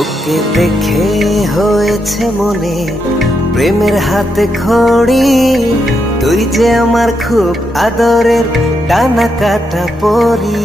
তোকে দেখে হয়েছে মনে প্রেমের হাতে খড়ি, তুই যে আমার খুব আদরের টানা কাটা পরি।